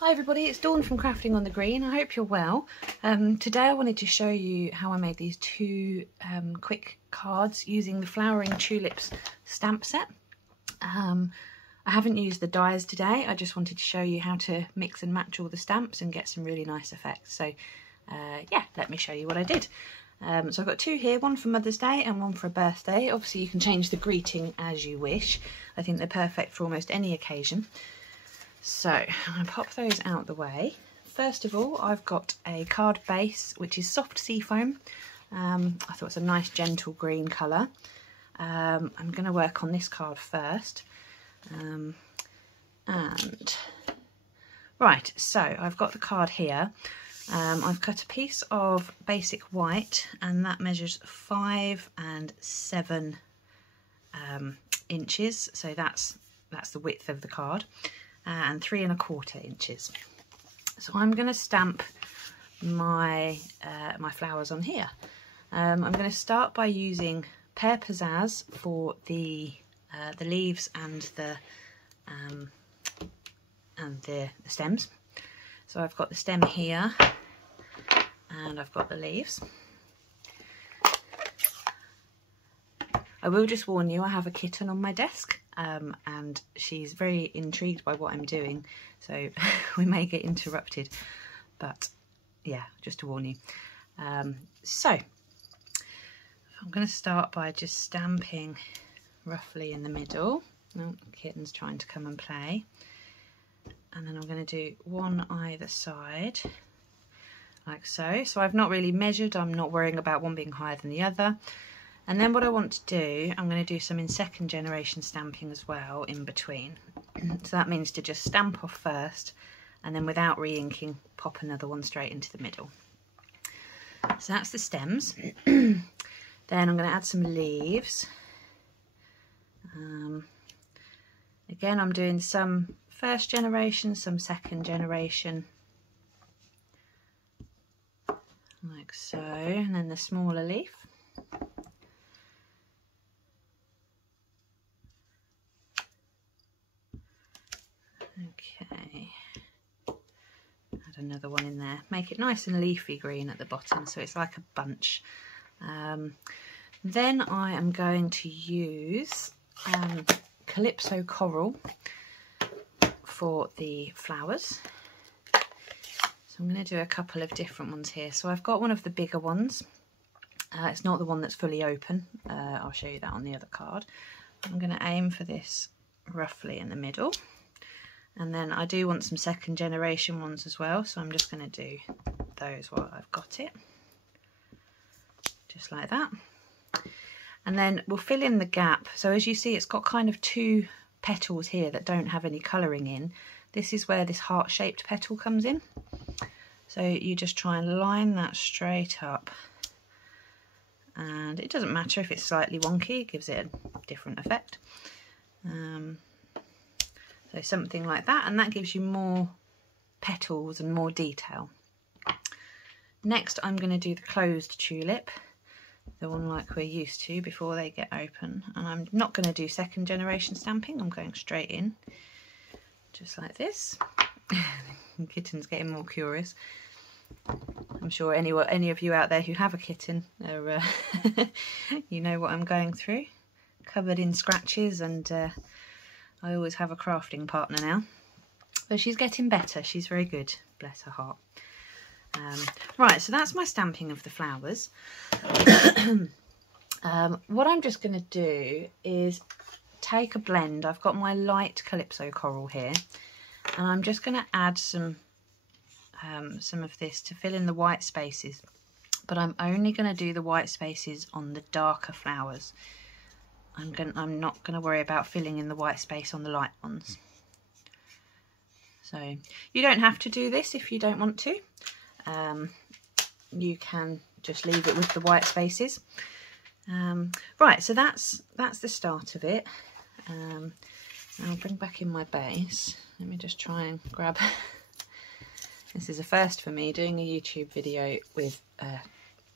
Hi everybody, it's Dawn from Crafting on the Green. I hope you're well. Today I wanted to show you how I made these two quick cards using the Flowering Tulips stamp set. I haven't used the dies today, I just wanted to show you how to mix and match all the stamps and get some really nice effects. So yeah, let me show you what I did. So I've got two here, one for Mother's Day and one for a birthday. Obviously you can change the greeting as you wish. I think they're perfect for almost any occasion. So I'm going to pop those out the way. First of all, I've got a card base which is soft sea foam. I thought it's a nice gentle green colour. I'm going to work on this card first. Right, so I've got the card here. I've cut a piece of basic white and that measures 5 and 7 inches. So that's the width of the card. And 3 1/4 inches. So I'm going to stamp my my flowers on here. I'm going to start by using Pear Pizzazz for the leaves and the stems. So I've got the stem here and I've got the leaves. I will just warn you, I have a kitten on my desk. And she's very intrigued by what I'm doing, so we may get interrupted, but yeah, just to warn you. So I'm going to start by just stamping roughly in the middle. Oh, the kitten's trying to come and play. And then I'm going to do one either side, like so. So I've not really measured, I'm not worrying about one being higher than the other. And then what I want to do, I'm going to do some in second generation stamping as well in between. So that means to just stamp off first and then without re-inking, pop another one straight into the middle. So that's the stems. Then I'm going to add some leaves. Again, I'm doing some first generation, some second generation. Like so, and then the smaller leaf. Okay, add another one in there. Make it nice and leafy green at the bottom so it's like a bunch. Then I am going to use Calypso Coral for the flowers. So I'm going to do a couple of different ones here. So I've got one of the bigger ones. It's not the one that's fully open. I'll show you that on the other card. I'm going to aim for this roughly in the middle. And then I do want some second generation ones as well, so I'm just going to do those while I've got it. Just like that. And then we'll fill in the gap. So as you see, it's got kind of two petals here that don't have any colouring in. This is where this heart-shaped petal comes in. So you just try and line that straight up. And it doesn't matter if it's slightly wonky, it gives it a different effect. So something like that, and that gives you more petals and more detail. Next I'm going to do the closed tulip, the one like we're used to before they get open, and I'm not going to do second generation stamping, I'm going straight in, just like this. The kitten's getting more curious. I'm sure any of you out there who have a kitten are, you know what I'm going through, covered in scratches, and I always have a crafting partner now. But she's getting better, she's very good, bless her heart. Right, so that's my stamping of the flowers. What I'm just going to do is take a blend. I've got my light Calypso Coral here, and I'm just going to add some of this to fill in the white spaces. But I'm only going to do the white spaces on the darker flowers. I'm not going to worry about filling in the white space on the light ones. So you don't have to do this if you don't want to. You can just leave it with the white spaces. Right, so that's the start of it. I'll bring back in my base. Let me just try and grab. This is a first for me, doing a YouTube video with a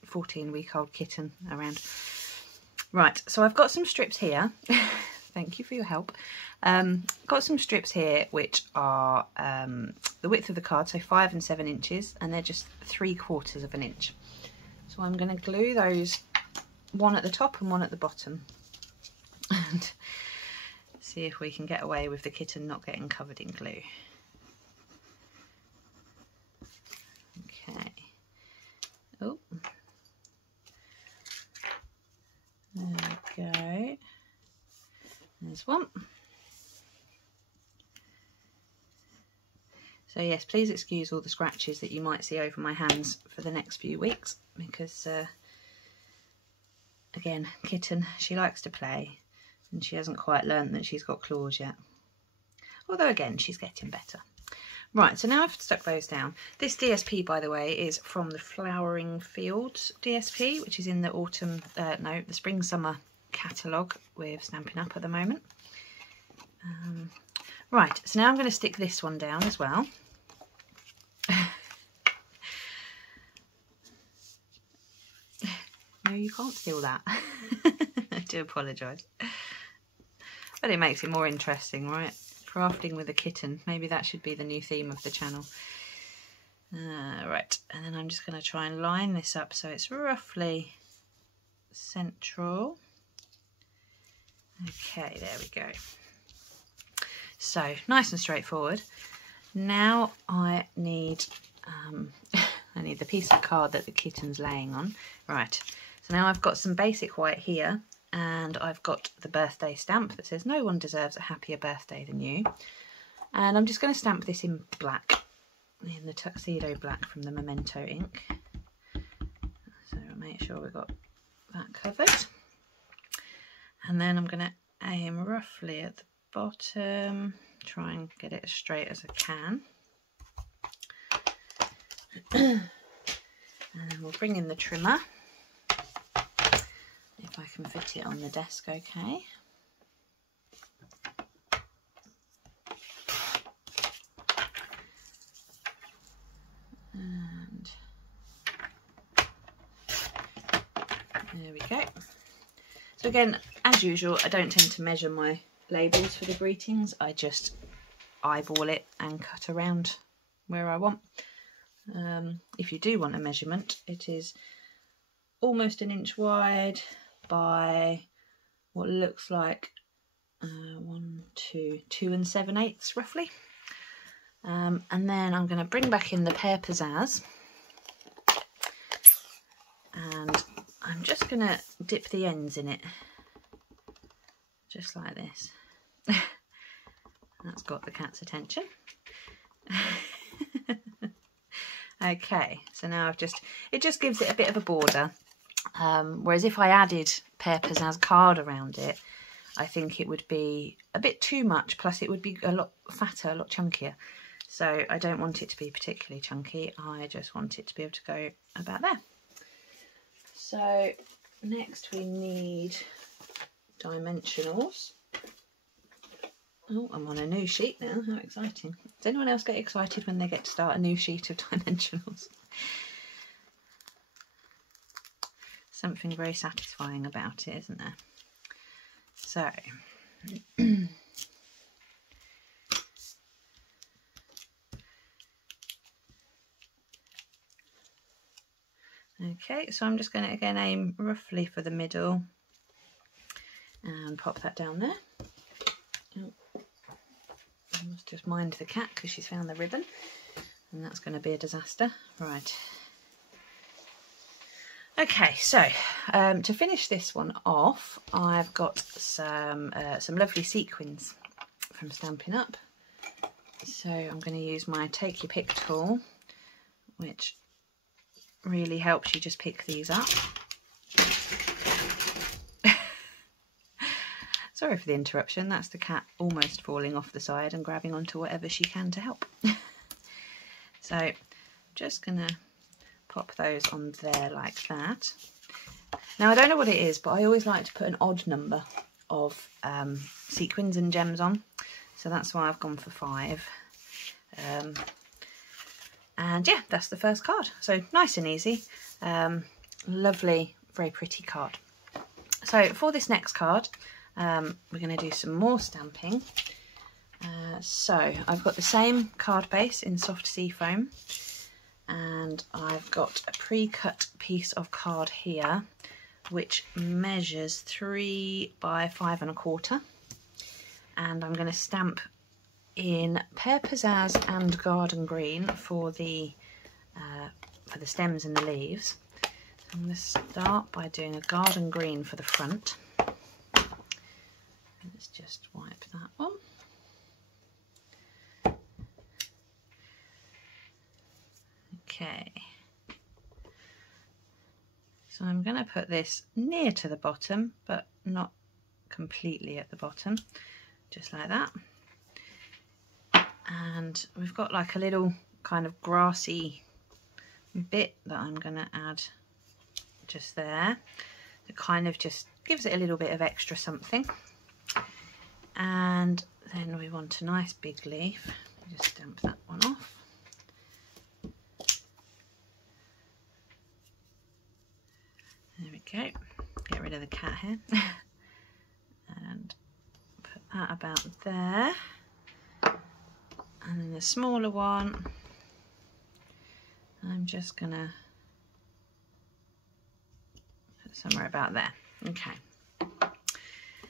14-week-old kitten around. Right, so I've got some strips here. Thank you for your help. Got some strips here which are the width of the card, so 5 and 7 inches, and they're just 3/4 of an inch. So I'm going to glue those, one at the top and one at the bottom, and see if we can get away with the kitten not getting covered in glue. Okay. Oh. There we go. There's one. So yes, please excuse all the scratches that you might see over my hands for the next few weeks, because again, kitten, she likes to play and she hasn't quite learned that she's got claws yet. Although again, she's getting better. Right, so now I've stuck those down. This DSP, by the way, is from the Flowering Fields DSP, which is in the the spring summer catalogue with Stampin' Up at the moment. Right, so now I'm going to stick this one down as well. No, you can't steal that. I do apologise. But it makes it more interesting, right? Crafting with a kitten. Maybe that should be the new theme of the channel. Right, and then I'm just going to try and line this up so it's roughly central. Okay, there we go. So, nice and straightforward. Now I need the piece of card that the kitten's laying on. Right, so now I've got some basic white here, and I've got the birthday stamp that says no one deserves a happier birthday than you. And I'm just going to stamp this in black, in the tuxedo black from the Memento ink. So I'll make sure we've got that covered. And then I'm going to aim roughly at the bottom, try and get it as straight as I can. And then we'll bring in the trimmer, if I can fit it on the desk okay. And there we go. So again, as usual, I don't tend to measure my labels for the greetings. I just eyeball it and cut around where I want. If you do want a measurement, it is almost 1 inch wide by what looks like 2 7/8 roughly. And then I'm going to bring back in the Pear Pizzazz, and I'm just going to dip the ends in it, just like this. That's got the cat's attention. Okay, so now it just gives it a bit of a border. Whereas if I added Pear Pizzazz card around it, I think it would be a bit too much, plus it would be a lot fatter, a lot chunkier. So I don't want it to be particularly chunky, I just want it to be able to go about there. So next we need dimensionals. Oh, I'm on a new sheet now, how exciting. Does anyone else get excited when they get to start a new sheet of dimensionals? Something very satisfying about it, isn't there? So, okay, so I'm just going to again aim roughly for the middle and pop that down there. Oh. I must just mind the cat because she's found the ribbon, and that's going to be a disaster. Right. Okay, so to finish this one off, I've got some lovely sequins from Stampin' Up. So I'm going to use my Take Your Pick tool, which really helps you just pick these up. Sorry for the interruption, that's the cat almost falling off the side and grabbing onto whatever she can to help. So I'm just going to pop those on there like that. Now I don't know what it is, but I always like to put an odd number of sequins and gems on, so that's why I've gone for 5. And yeah, that's the first card. So nice and easy. Lovely, very pretty card. So for this next card, we're going to do some more stamping. So I've got the same card base in soft seafoam, and I've got a pre-cut piece of card here which measures 3 by 5 1/4, and I'm going to stamp in Pear Pizzazz and Garden Green for the stems and the leaves. So I'm going to start by doing a Garden Green for the front. Let's just wipe that one. Okay, so I'm going to put this near to the bottom, but not completely at the bottom, just like that. And we've got like a little kind of grassy bit that I'm going to add just there. It kind of just gives it a little bit of extra something. And then we want a nice big leaf. Just stamp that one off. There we go. Get rid of the cat hair. And put that about there. And then the smaller one, I'm just going to put somewhere about there. Okay.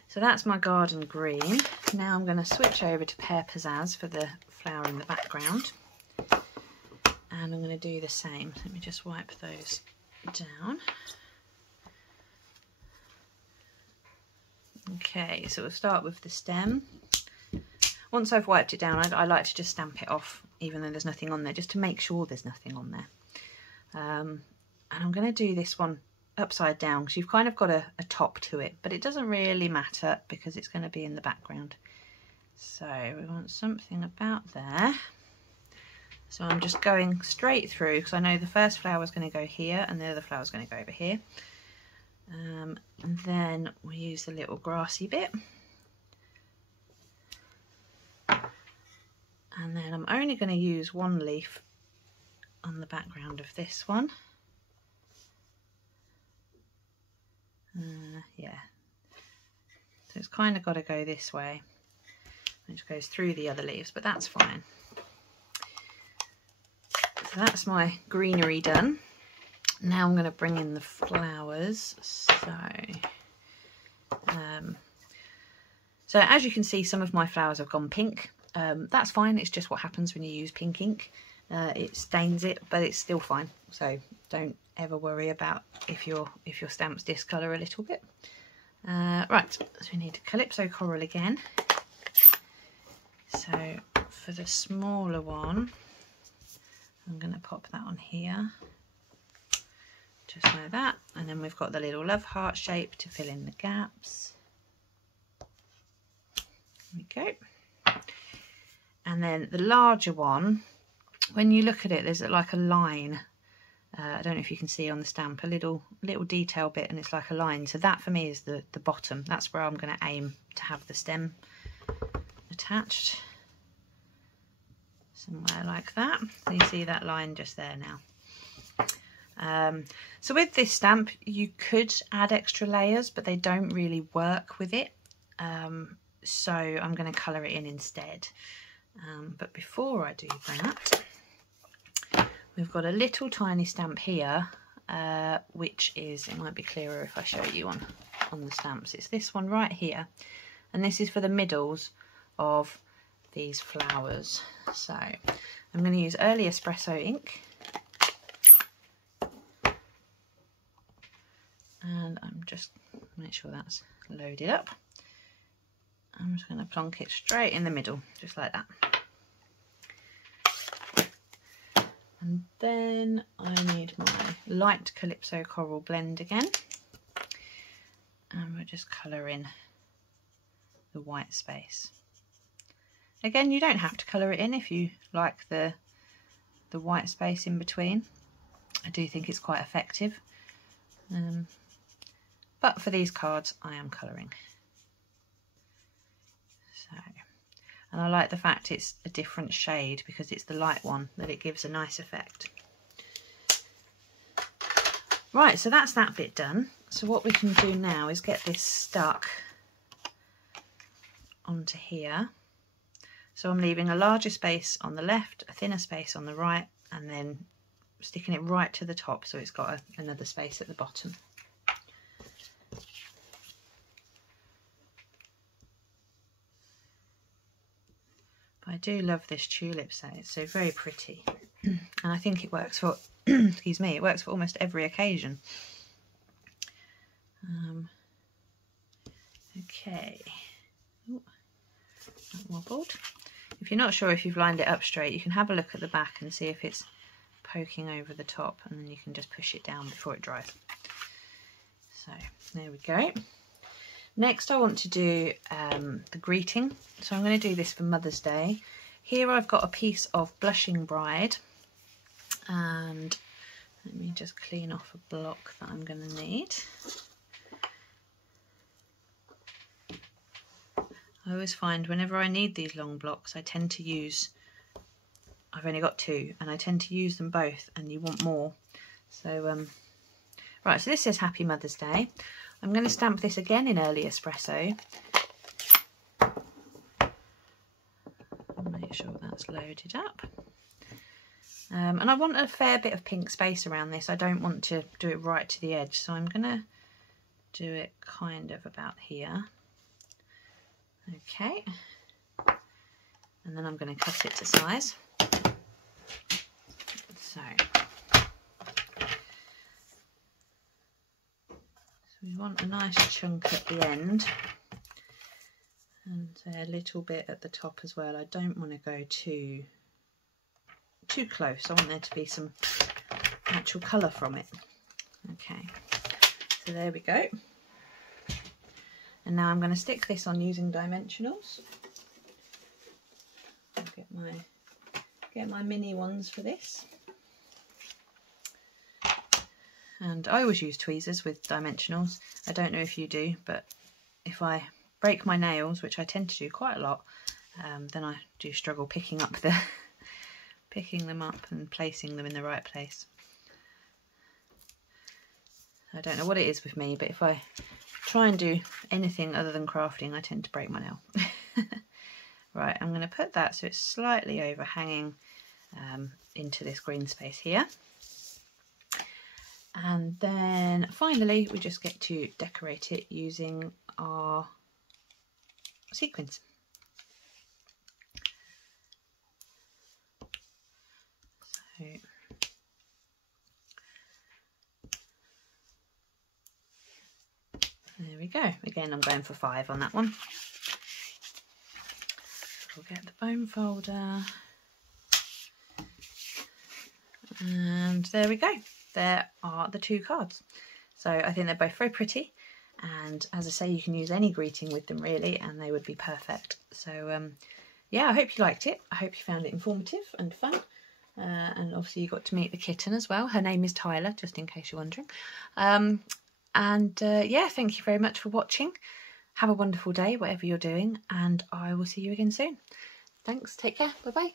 So that's my Garden Green. Now I'm going to switch over to Pear Pizzazz for the flower in the background. And I'm going to do the same. Let me just wipe those down. Okay, so we'll start with the stem. Once I've wiped it down, I like to just stamp it off, even though there's nothing on there, just to make sure there's nothing on there. And I'm going to do this one upside down, because you've kind of got a top to it, but it doesn't really matter because it's going to be in the background. So we want something about there. So I'm just going straight through, because I know the first flower is going to go here and the other flower is going to go over here. And then we use the little grassy bit. And then I'm only going to use one leaf on the background of this one. Yeah. So it's kind of got to go this way, which goes through the other leaves, but that's fine. So that's my greenery done. Now I'm going to bring in the flowers. So as you can see, some of my flowers have gone pink. That's fine, it's just what happens when you use pink ink. It stains it, but it's still fine, so don't ever worry about if your stamps discolour a little bit. Right, so we need a Calypso Coral again. So for the smaller one, I'm going to pop that on here, just like that, and then we've got the little love heart shape to fill in the gaps. There we go. And then the larger one, when you look at it, there's like a line. I don't know if you can see on the stamp, a little detail bit, and it's like a line. So that for me is the bottom. That's where I'm going to aim to have the stem attached. Somewhere like that. So you see that line just there now. So with this stamp, you could add extra layers, but they don't really work with it. So I'm going to colour it in instead. But before I do that, we've got a little tiny stamp here, which is, it might be clearer if I show you on the stamps. It's this one right here, and this is for the middles of these flowers. So I'm going to use Early Espresso ink, and I'm just make sure that's loaded up. I'm just going to plonk it straight in the middle, just like that. And then I need my light Calypso Coral blend again. And we'll just colour in the white space. Again, you don't have to colour it in if you like the white space in between. I do think it's quite effective. But for these cards, I am colouring. And I like the fact it's a different shade, because it's the light one that it gives a nice effect. Right, so that's that bit done. So what we can do now is get this stuck onto here. So I'm leaving a larger space on the left, a thinner space on the right, and then sticking it right to the top so it's got another space at the bottom. But I do love this tulip set, it's so very pretty. And I think it works for, excuse me, it works for almost every occasion. Okay. Ooh, that wobbled. If you're not sure if you've lined it up straight, you can have a look at the back and see if it's poking over the top, and then you can just push it down before it dries. So there we go. Next I want to do the greeting. So I'm going to do this for Mother's Day. Here I've got a piece of Blushing Bride, and let me just clean off a block that I'm going to need. I always find whenever I need these long blocks, I tend to use, I've only got two, and I tend to use them both, and you want more. So, right, so this says Happy Mother's Day. I'm going to stamp this again in Early Espresso. Make sure that's loaded up. And I want a fair bit of pink space around this. I don't want to do it right to the edge, so I'm going to do it kind of about here. Okay, and then I'm going to cut it to size. So we want a nice chunk at the end, and a little bit at the top as well. I don't want to go too close. I want there to be some actual colour from it. Okay, so there we go. And now I'm going to stick this on using dimensionals. I'll get my mini ones for this. And I always use tweezers with dimensionals. I don't know if you do, but if I break my nails, which I tend to do quite a lot, then I do struggle picking them up and placing them in the right place. I don't know what it is with me, but if I try and do anything other than crafting, I tend to break my nail. Right, I'm going to put that so it's slightly overhanging into this green space here. And then finally we just get to decorate it using our sequins. So there we go. Again, I'm going for 5 on that one. We'll get the bone folder. And there we go. There are the 2 cards. So I think they're both very pretty. And as I say, you can use any greeting with them really, and they would be perfect. So yeah, I hope you liked it. I hope you found it informative and fun. And obviously you got to meet the kitten as well. Her name is Tyler, just in case you're wondering. Yeah, thank you very much for watching. Have a wonderful day, whatever you're doing, and I will see you again soon. Thanks, take care, bye-bye.